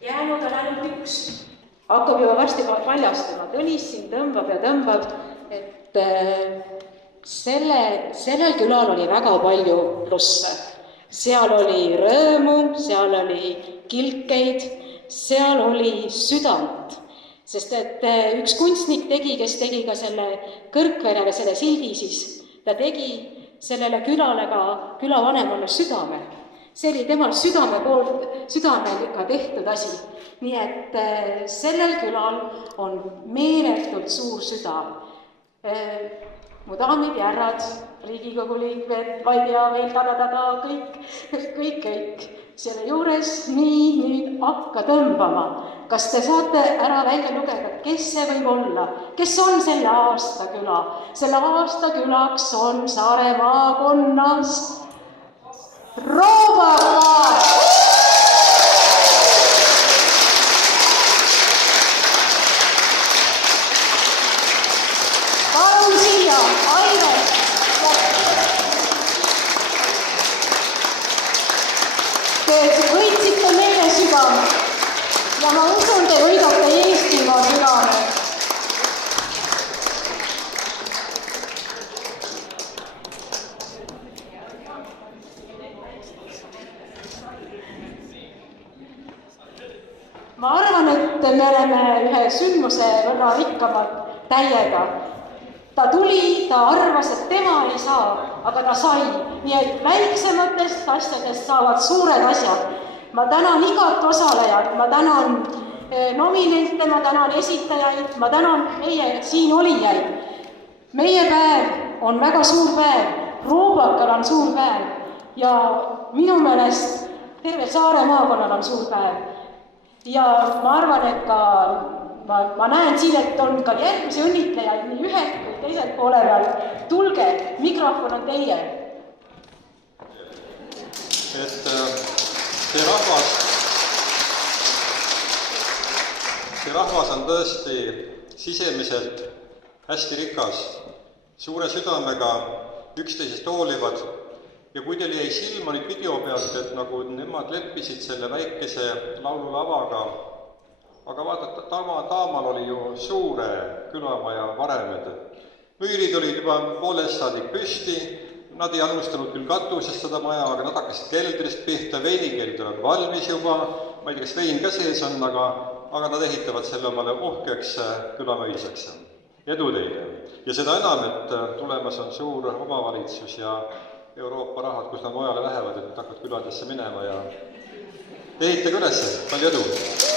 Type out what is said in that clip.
Jäänud on ainult üks. Hakkab juba varsti paljastuma. Tõnis siin tõmbab ja tõmbab, et sellel külal oli väga palju plusse. Seal oli rõõmu, seal oli kilkeid, seal oli südant. Sest et üks kunstnik tegi, kes tegi ka selle Kõrkverele selle sildi, siis ta tegi sellele külale ka külavanemale südame. See oli temal südamega tehtud asi. Nii et sellel külal on meeletult suur süda. Mu daamid ja härrad, Riigikogu liikmed, vaid ja veel kõik. Selle juures nii nüüd hakka tõmbama. Kas te saate ära välja lugeda, kes see võib olla? Kes on selle aasta küla? Selle aasta külaks on Saare maakonnas Roobaka! Palun siia, Aivet! Te võitsite meile südame ja ma usun, te võidate Eestimaa südame. Ma arvan, et me oleme ühe sündmuse võrra rikkamad täiega. Ta tuli, ta arvas, et tema ei saa, aga ta sai. Nii et väiksematest asjadest saavad suured asjad. Ma tänan igat osalejat, ma tänan nominente, ma tänan esitajaid, ma tänan meie siin olijaid. Meie päev on väga suur päev, Roobakal on suur päev ja minu meelest terve Saare maakonnal on suur päev. Ja ma arvan, et ka ma näen siin, et on ka järgmisi õnnitlejaid nii ühed kui teised poole peal. Tulge, mikrofon on teie. Et see rahvas on tõesti sisemiselt hästi rikas, suure südamega, üksteisest hoolivad. Ja kui teil jäi silma nüüd video pealt, et nagu nemad leppisid selle väikese laululavaga, aga vaadata, taamal oli ju suure külamaja varemed. Müürid olid juba poolest saadik püsti, nad ei alustanud küll katusest seda maja, aga nad hakkasid keldrist pihta, veinikeldrid on valmis juba, ma ei tea, kas vein ka sees on, aga nad ehitavad selle omale uhkeks külamöiseks. Edu teile! Ja seda enam, et tulemas on suur omavalitsus ja Euroopa rahad, kus nad mujale lähevad, et nad hakkavad küladesse minema ja ehitage ülesse, palju edu!